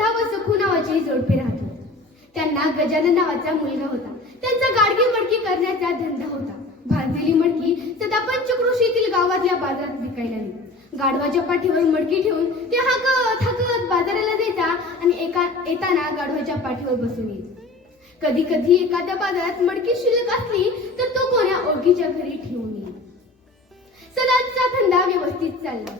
गावात व सखू नावाचे जोडपे राहत होते त्यांना गजानन नावाचा मुलगा होता. त्यांचा गाडगी मडकी करण्याचा धंदा होता. भाजलेली मडकी सदा पंचकृषीतील गावातल्या बाजारात विकायला नेली गाढवाच्या पाठीवर मडकी ठेवून ते हाकत हाकत बाजाराला जायचा आणि एका येताना गाढवाच्या पाठीवर बसून येईल कधी कधी एखाद्या बाजारात मडकी शिल्लक असली तर तो कोण्या ओळखीच्या घरी ठेवून येईल. सदाचा धंदा व्यवस्थित चालला.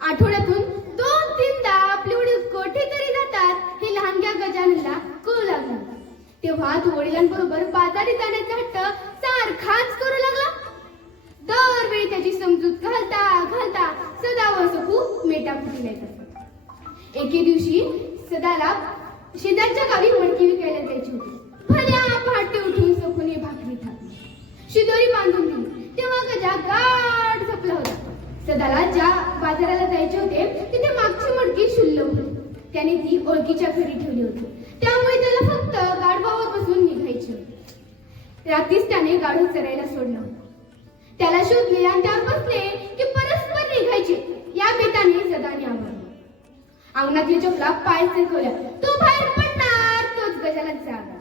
आठवड्यातून दोन तीनदा आपले वडील कोठे लहानग्या गजाननला कळू तेव्हा तो वडिलांबरोबर बाजारी जाण्याचा हट्ट सारखाच करू लागला. दरवेळी त्याची समजूत घालता घालता सदा व सखू मेटाकुटी येत एके दिवशी सदाला शेजारच्या गावी मडकी विकायला जायची होती. भल्या पहाटे उठून सखूने भाकरी थापली शिदोरी बांधून दिली. तेव्हा गजा गाठ झपला होता. सदाला ज्या बाजाराला जायचे होते तिथे मागची मडकी शुल्लक होती. त्याने ती ओळखीच्या घरी ठेवली होती. त्यामुळे त्याला फक्त गाढवावर बसून निघायचे. रात्रीच त्याने गाढव चरायला सोडलं. त्याला शोधले आणि त्यावर बसले की परस्पर निघायचे. या बेताने सदाने आवडलं अंगणातल्या चपला पाय सरकवल्या तो बाहेर पडणार. तोच गजाला जागा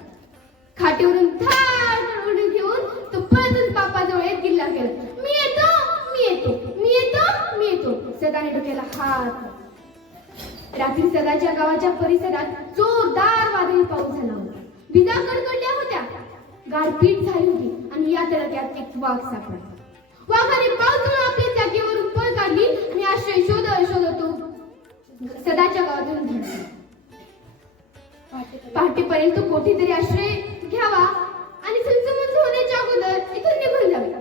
खाटीवरून धाड उडी घेऊन तो पळतच बापाजवळ येत किल्ला गेला. मी येतो. मी येतो. मी येतो. मी येतो. सदाने डोक्याला हात रात्री सदाच्या गावाच्या परिसरात जोरदार वादळी पाऊस झाला होता. विजा कडकडल्या होत्या. गारपीट झाली होती आणि या तळक्यात एक वाघ सापडला. वाघाने पावसाळा आपल्या जागेवरून पळ काढली आणि आश्रय शोध शोधत. तो सदाच्या गावातून पहाटेपर्यंत कोठेतरी आश्रय घ्यावा आणि संसमंत होण्याच्या अगोदर इथून निघून जावे.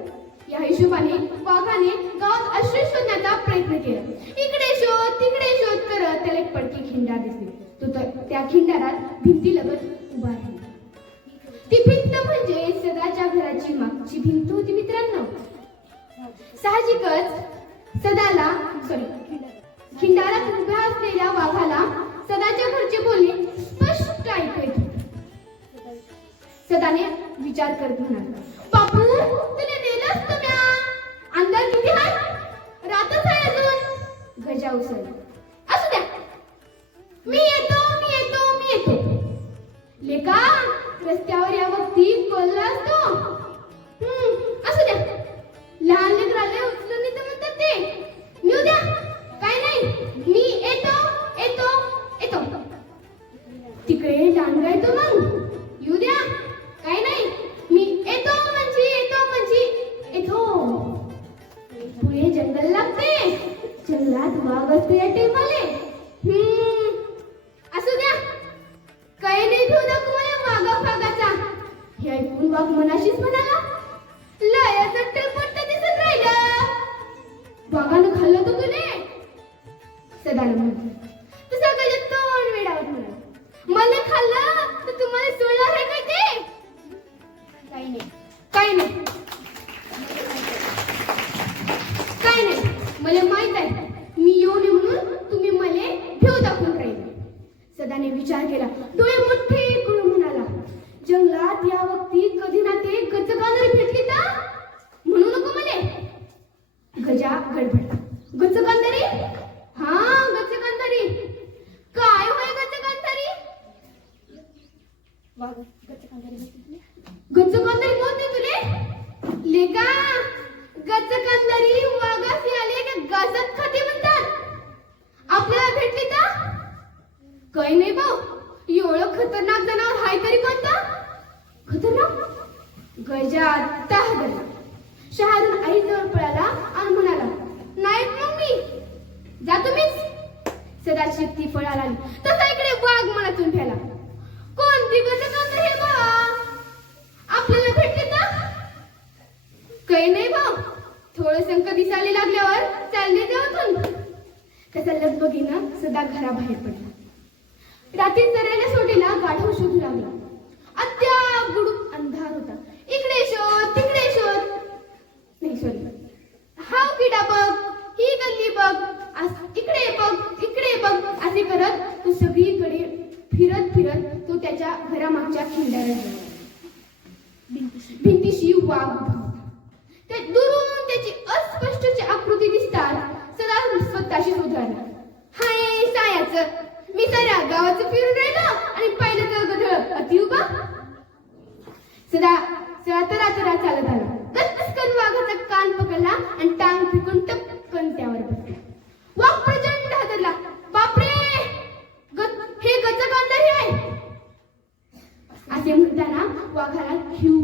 या हिशोबाने वाघाने गावात आश्रय शोधण्याचा प्रयत्न केला इकडे शोध तिकडे शोध करत त्याला एक पडकी खिंडार दिसली. तो त्या खिंडारात भिंती लगत उभा राहिला ती भिंत म्हणजे सदाच्या घराची मागची भिंत होती मित्रांनो. साहजिकच सदाला सॉरी खिंडारात उभ्या असलेल्या वाघाला सदाच्या घरचे बोलणे स्पष्ट ऐकू येत सदाने विचार करत म्हणाला बापू तुला नेलं तुम्ही म्या? अंदाज किती आहे रातच आहे अजून. गजा उसळला. मी येतो मी येतो मी येतो. लेका रस्त्यावर या वक्ती कोल्हा असतो सदानं म्हणाला तसा गजगांधरी बोलते तुले. लेका गजगांधरी वागस याले का गाजत खाते म्हणतात. आपल्याला भेटली तर? काही नाही भाऊ. एवढं खतरनाक जनावर हाय तरी कोणता? खतरनाक? गजा आत्ता हादरला. शहारून आई जवळ पळाला आणि म्हणाला नाही मग मी. जा तुम्हीच. सदाशिव ती फळाला तसा इकडे वाघ मनातून फेला सदा घराबाहेर पडला. रात्री चरायला सोडलेला गाढव शोधू लागला अद्याप गुडूप अंधार होता. इकडे शोध तिकडे शोध. नाही सॉरी हाव किडा बघ ही गल्ली बघ. अस- इकडे बघ तिकडे बघ. असे करत तो सगळीकडे फिरत फिरत तो त्याच्या घरामागच्या खिंडाऱ्यात भिंतीशी वाघ ते दुरून त्याची अस्पष्टची आकृती दिसतात सदा स्वतःशी सुधारला. हाय सायाचं. मी साऱ्या गावाचं फिरून राहिलो आणि पाहिलं तर गधळ अति उभा सदा सदा तरा तरा चालत आला दचकन वाघाचा कान पकडला आणि टांग फिकून टपकन त्यावर बसला वाघ प्रचंड हादरला बापरे ग- हे गचक अंधारी आहे असे म्हणताना वाघाला हिव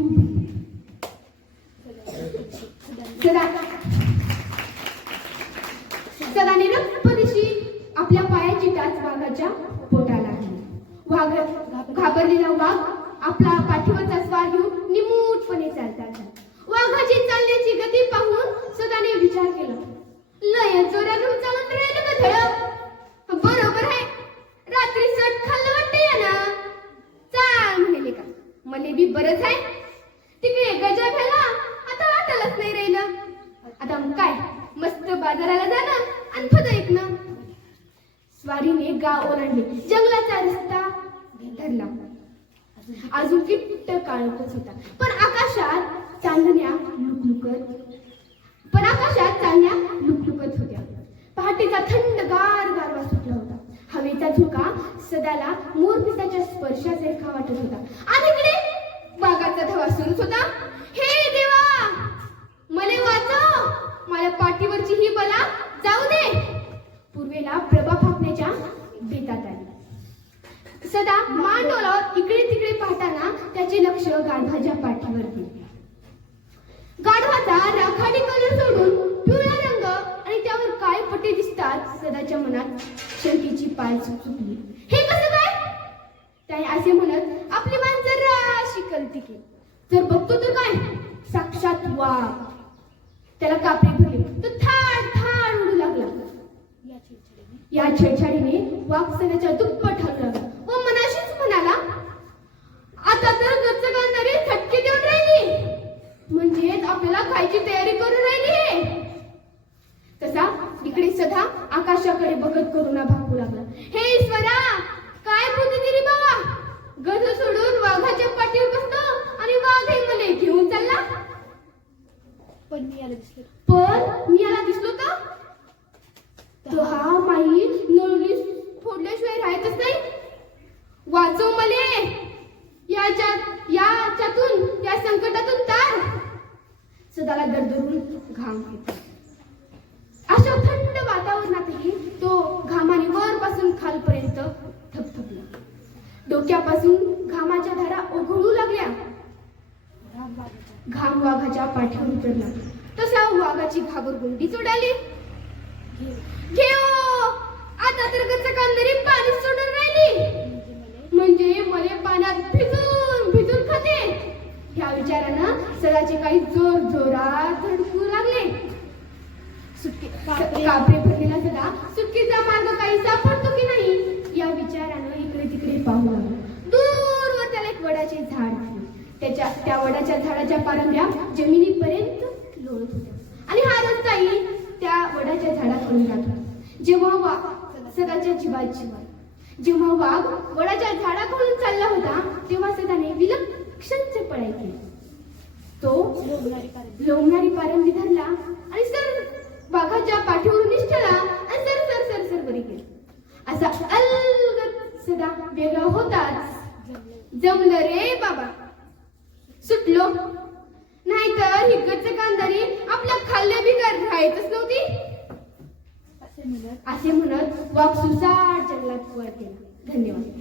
सदा सदाने रक्तदिशी आपल्या पायाची टाच वाघाच्या पोटाला लागली वाघ घाबरलेला वाघ आपला पाठीवरचा स्वार घेऊन निमूटपणे चालतात. वाघाची चालण्याची गती पाहून सदाने विचार केला. लय जोरात चालत राहिलं का धडक बरोबर आहे रात्री सट खाल्लं वाटतं या ना चाल म्हणाले का मले बी बरंच आहे तिकडे गजा घाला आता वाटायलाच नाही राहिलं आता मग काय मस्त बाजाराला जाणं आणि फद ऐकणं स्वारीने गाव ओलांडले. जंगलाचा रस्ता धरला अजून किट्ट काळोखच होता पण आकाशात चांदण्या लुकलुकत पण आकाशात चांदण्या लुकलुकत होत्या. पहाटेचा थंड गार गारवा सुटला होता. हवेचा झोका सदाला मोरपिसाच्या स्पर्शासारखा वाटत होता. आणि इकडे बागाचा धवा सुरूच होता. हे देवा! मले वाचव. माझ्या पाठीवरची ही बला जाऊ दे. पूर्वेला प्रभा फाकण्याच्या बेतात आली. सदा मान डोलावर इकडे तिकडे पाहताना त्याचे लक्ष गाढवाच्या पाठीवर गेले. गाढवाचा राखाडी कलर सोडून पिवळा रंग आणि त्यावर काय पटे दिसतात सदाच्या मनात शंकेची पाय चुकली हे कसं काय? त्याने असे म्हणत आपली मान जराशी कलती केली. जर बघतो तर काय? साक्षात वा त्याला कापडे भरले तो थाड थाड उडू लागला या छेडछाडीने वाघ दुःख दुप्पट हलू लागला व मनाशीच म्हणाला आता तर गच्च गांधारी थटके देऊन राहिली म्हणजेच आपल्याला खायची तयारी करून राहिली आहे तसा इकडे सदा आकाशाकडे बघत करुणा भागू लागला हे ईश्वरा काय बुद्धगिरी बाबा गध सोडून वाघाच्या पाठीवर बसतो आणि वाघही मला घेऊन चालला पण मी याला दिसले पण मी याला दिसलो का तो हा माई नळली फोडल्याशिवाय राहतच नाही वाचव मले याच्यात याच्यातून या संकटातून तार अंगाला दरदरून घाम येतो अशा थंड वातावरणातही तो घामाने वरपासून खालपर्यंत थपथपला. डोक्यापासून घामाच्या धारा ओघळू लागल्या. घाम वाघाच्या पाठीवर उतरला. तसा वाघाची घाबर गुंडी उडाली घेओ! आता तर गचकांदरी पाणी सोडून राहिली. म्हणजे मले पाण्यात भिजून भिजून खाते. ह्या विचारानं सदाचे काही जोर जोरात धडकू लागले. कापरे भरलेला सदा सुटकेचा मार्ग काही सापडतो की नाही? या विचारानं इकडे तिकडे पाहू लागला. दूरवर त्याला एक वडाचे झाड. त्याच्या त्या वडाच्या झाडाच्या पारंब्या जमिनीपर्यंत लोळत होत्या. आणि हा रस्ताही त्या वडाच्या झाडाकडून जात होता. जेव्हा वा सदाच्या जीवात जीवा जेव्हा वाघ वडाच्या झाडाकडून चालला होता तेव्हा सदाने विलक्षण चपळाई केली. तो लोंबणारी कारण पारंबी धरला आणि सर वाघाच्या पाठीवरून निष्ठला आणि सर सर सर सर बरी केली. असा अलगत सदा वेगळा होताच. जमलं रे बाबा. सुटलो. नाहीतर ही कांदारी आपल्या खाल्ल्या बिगर राहतच नव्हती. असे म्हणत असे म्हणत वाघ सुसाट जंगलात वर केला. धन्यवाद.